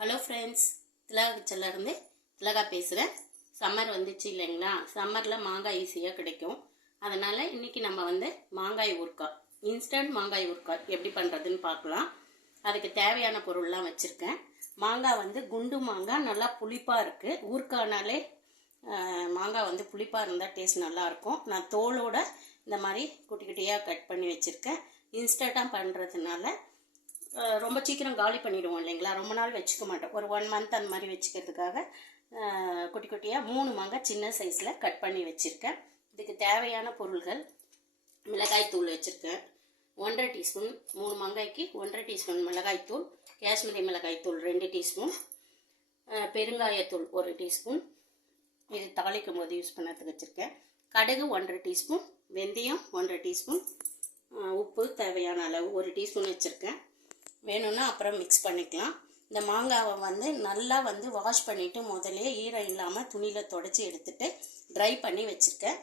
Hello friends திலகா இருந்து திலகா பேசுகிறேன் summer வந்துச்சு இல்லைங்களா? சம்மரில் மாங்காய் ஈஸியாக கிடைக்கும். அதனால் இன்றைக்கி நம்ம வந்து மாங்காய் ஊறுக்காய் இன்ஸ்டன்ட் மாங்காய் ஊறுக்காய் எப்படி பண்ணுறதுன்னு பார்க்கலாம். அதுக்கு தேவையான பொருள்லாம் வச்சுருக்கேன். மாங்காய் வந்து குண்டு மாங்காய் நல்லா புளிப்பாக இருக்குது ஊறுக்காய்னாலே மாங்காய் வந்து புளிப்பாக இருந்தால் டேஸ்ட் நல்லாயிருக்கும் நான் தோலோட இந்த மாதிரி குட்டி குட்டியாக கட் பண்ணி வச்சுருக்கேன். இன்ஸ்டண்ட்டாக பண்ணுறதுனால ரொம்ப சீக்கிரம் காலி பண்ணிடுவோம் இல்லைங்களா? ரொம்ப நாள் வச்சுக்க மாட்டோம். ஒரு ஒன் மந்த் அந்த மாதிரி வச்சுக்கிறதுக்காக குட்டி குட்டியாக மூணு மாங்காய் சின்ன சைஸில் கட் பண்ணி வச்சுருக்கேன். இதுக்கு தேவையான பொருள்கள் மிளகாய் தூள் வச்சுருக்கேன். ஒன்றரை டீஸ்பூன் மூணு மாங்காய்க்கு ஒன்றரை டீஸ்பூன் மிளகாய் தூள் காஷ்மீரி மிளகாய் தூள் ரெண்டு டீஸ்பூன் பெருங்காயத்தூள் ஒரு டீஸ்பூன். இது தாளிக்கும் போது யூஸ் பண்ணுறதுக்கு வச்சுருக்கேன். கடுகு ஒன்றரை டீஸ்பூன் வெந்தயம் ஒன்றரை டீஸ்பூன் உப்பு தேவையான அளவு ஒரு டீஸ்பூன் வச்சுருக்கேன். வேணும்னா அப்புறம் மிக்ஸ் பண்ணிக்கலாம். இந்த மாங்காவை வந்து நல்லா வந்து வாஷ் பண்ணிவிட்டு முதல்ல ஈரம் இல்லாமல் துணியில் தொடச்சி எடுத்துட்டு ட்ரை பண்ணி வச்சுருக்கேன்.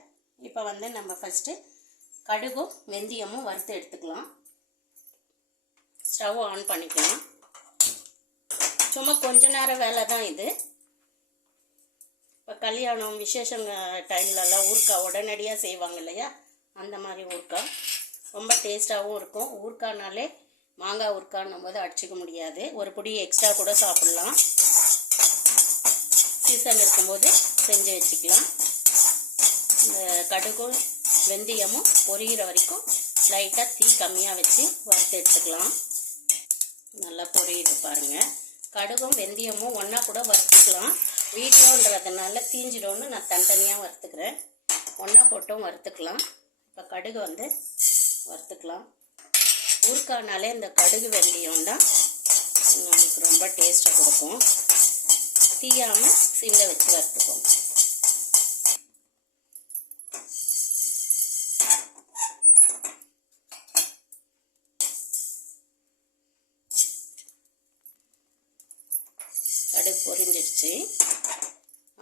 இப்போ வந்து நம்ம ஃபஸ்ட்டு கடுகும் வெந்தயமும் வறுத்து எடுத்துக்கலாம். ஸ்டவ் ஆன் பண்ணிக்கலாம். சும்மா கொஞ்ச நேரம் வேலை தான் இது. இப்போ கல்யாணம் விசேஷங்க டைம்லலாம் ஊறுக்காய் உடனடியாக செய்வாங்க இல்லையா? அந்த மாதிரி ஊர்க்கா. ரொம்ப டேஸ்ட்டாகவும் இருக்கும். ஊர்க்கானாலே மாங்காய் ஊறுக்காய்னும் போது அடிச்சிக்க முடியாது. ஒரு பொடி எக்ஸ்ட்ரா கூட சாப்பிட்லாம். சீசன் இருக்கும்போது செஞ்சு வச்சுக்கலாம். இந்த கடுகும் வெந்தயமும் பொரியிற வரைக்கும் லைட்டாக தீ கம்மியாக வச்சு வறுத்து எடுத்துக்கலாம். நல்லா பொரியுது பாருங்கள் கடுகும் வெந்தயமும் ஒன்றா கூட வறுத்துக்கலாம். வீடியோன்றதுனால தீஞ்சிடும்னு நான் தனித்தனியாக வறுத்துக்கிறேன். ஒன்றா போட்டும் வறுத்துக்கலாம். இப்போ கடுகு வந்து வறுத்துக்கலாம். ஊறுக்கானாலே இந்த கடுகு வெந்தயம் தான் நம்மளுக்கு ரொம்ப டேஸ்ட்டை கொடுக்கும். தீயாமல் சிம்மில் வச்சு வறுத்துக்கோங்க. கடுகு பொரிஞ்சிடுச்சு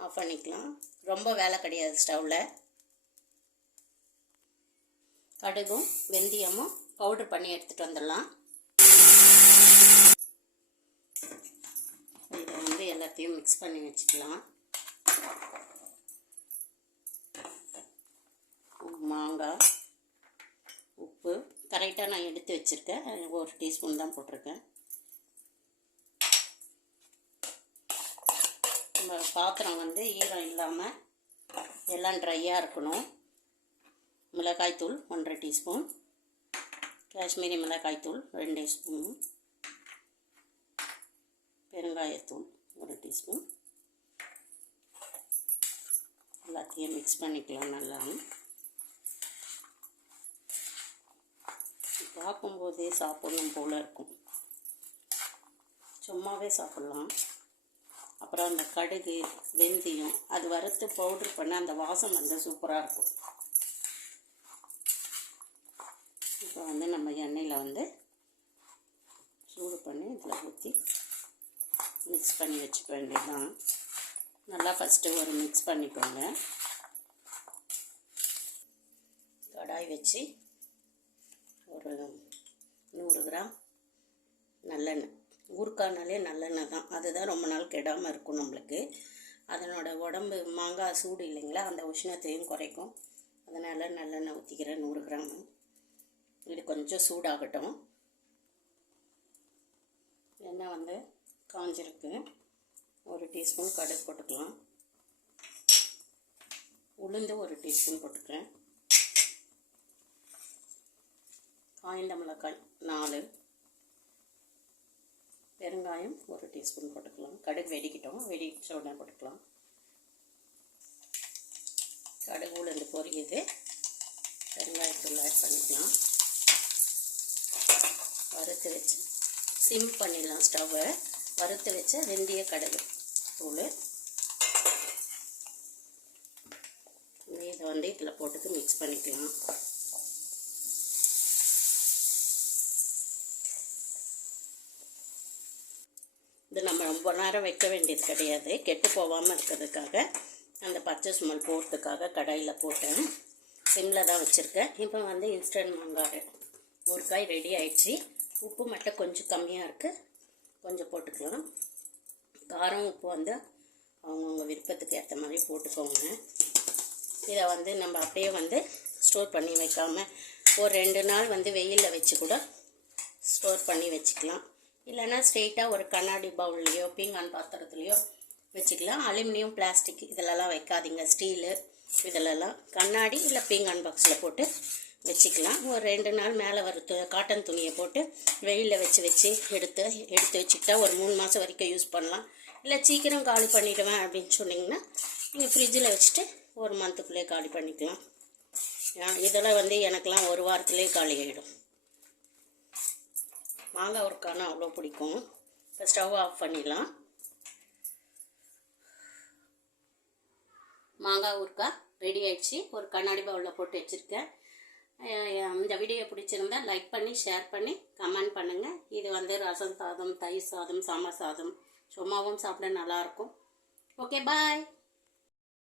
ஆஃப் பண்ணிக்கலாம். ரொம்ப வேலை கிடையாது ஸ்டவ்வில் கடுகும் வெந்தயமும் பவுடர் பண்ணி எடுத்துகிட்டு வந்துடலாம். இதை வந்து எல்லாத்தையும் மிக்ஸ் பண்ணி வச்சுக்கலாம். மாங்காய் உப்பு கரெக்டாக நான் எடுத்து வச்சுருக்கேன். ஒரு டீஸ்பூன் தான் போட்டிருக்கேன். நம்ம பாத்திரம் வந்து ஈரம் இல்லாமல் எல்லாம் ட்ரையாக இருக்கணும். மிளகாய்த்தூள் ஒன்றரை டீஸ்பூன். காஷ்மீரி மிளகாய்த்தூள் ரெண்டு டீஸ்பூன். பெருங்காயத்தூள் ஒரு டீஸ்பூன். எல்லாத்தையும் மிக்ஸ் பண்ணிக்கலாம் நல்லா பார்க்கும்போதே சாப்பிடணும் போல் இருக்கும். சும்மாவே சாப்பிட்லாம். அப்புறம் அந்த கடுகு வெந்தயம் அது வறுத்து பவுட்ரு பண்ண அந்த வாசம் வந்து சூப்பராக இருக்கும். இப்போ வந்து நம்ம எண்ணெயில் வந்து சூடு பண்ணி இதில் ஊற்றி மிக்ஸ் பண்ணி வச்சுக்க வேண்டியதுதான். நல்லா ஃபஸ்ட்டு ஒரு மிக்ஸ் பண்ணிக்கோங்க. கடாய் வச்சு ஒரு நூறு கிராம் நல்லெண்ணெய். ஊறுக்கானாலே நல்லெண்ணெய் தான். அதுதான் ரொம்ப நாள் கெடாமல் இருக்கும் நம்மளுக்கு. அதனோட உடம்பு மாங்காய் சூடு இல்லைங்களா? அந்த உஷ்ணத்தையும் குறைக்கும். அதனால் நல்லெண்ணெய் ஊற்றிக்கிறேன் நூறு கிராம். இது கொஞ்சம் சூடாகட்டும். எண்ணெய் வந்து காஞ்சிருக்கு. ஒரு டீஸ்பூன் கடுகு போட்டுக்கலாம். உளுந்து ஒரு டீஸ்பூன் போட்டுக்கிறேன். காய்ந்த மிளகாய் நாலு. பெருங்காயம் ஒரு டீஸ்பூன் போட்டுக்கலாம். கடுகு வெடிக்கிட்டோம். வெடிச்ச உடனே போட்டுக்கலாம். கடுகு உளுந்து பொரியுது. பெருங்காயத்தூள் ஆட் பண்ணிக்கலாம். வறுத்து வச்சு சிம் பண்ணிடலாம் ஸ்டவ்வை. வறுத்து வச்ச வெந்தய கடலை தூள். இதை வந்து இதில் போட்டுட்டு மிக்ஸ் பண்ணிக்கலாம். இது நம்ம ரொம்ப நேரம் வைக்க வேண்டியது கிடையாது. கெட்டு போகாமல் இருக்கிறதுக்காக அந்த பச்சை ஸ்மெல் போகிறதுக்காக கடாயில் போட்டேன். சிம்மில் தான் வச்சுருக்கேன். இப்போ வந்து இன்ஸ்டன்ட் மாங்காய் ஒரு ரெடி ஆயிடுச்சு. உப்பு மட்டும் கொஞ்சம் கம்மியாக இருக்குது கொஞ்சம் போட்டுக்கலாம். காரம் உப்பு வந்து அவங்கவுங்க விருப்பத்துக்கு ஏற்ற மாதிரி போட்டுக்கோங்க. இதை வந்து நம்ம அப்படியே வந்து ஸ்டோர் பண்ணி வைக்காமல் ஒரு ரெண்டு நாள் வந்து வெயிலில் வச்சு கூட ஸ்டோர் பண்ணி வச்சுக்கலாம். இல்லைன்னா ஸ்ட்ரெயிட்டாக ஒரு கண்ணாடி பவுல்லையோ பீங்கான் பாத்திரத்துலையோ வச்சுக்கலாம். அலுமினியம் பிளாஸ்டிக் இதிலலாம் வைக்காதீங்க. ஸ்டீலு இதிலலாம். கண்ணாடி இல்லை பீங்கான் பாக்ஸில் போட்டு வச்சுக்கலாம். ஒரு ரெண்டு நாள் மேலே வர து காட்டன் துணியை போட்டு வெயிலில் வச்சு வச்சு எடுத்து எடுத்து வச்சுக்கிட்டா ஒரு மூணு மாதம் வரைக்கும் யூஸ் பண்ணலாம். இல்லை சீக்கிரம் காலி பண்ணிவிடுவேன் அப்படின்னு சொன்னிங்கன்னா நீங்கள் ஃப்ரிட்ஜில் வச்சுட்டு ஒரு மந்த்துக்குள்ளே காலி பண்ணிக்கலாம். இதெல்லாம் வந்து எனக்கெலாம் ஒரு வாரத்துலேயே காலி ஆகிடும் மாங்காய் உருக்கானா அவ்வளோ பிடிக்கும். இப்போ ஸ்டவ் ஆஃப் பண்ணிடலாம். மாங்காய் ஊறுக்கா ரெடி ஆயிடுச்சு. ஒரு கண்ணாடி பவுலில் போட்டு வச்சுருக்கேன். இந்த வீடியோ பிடிச்சிருந்தா லைக் பண்ணி ஷேர் பண்ணி கமெண்ட் பண்ணுங்கள் இது வந்து ரசம் சாதம் தயிர் சாதம் சாம்பார் சாதம். சும்மாவும் சாப்பிட நல்லாயிருக்கும். Okay bye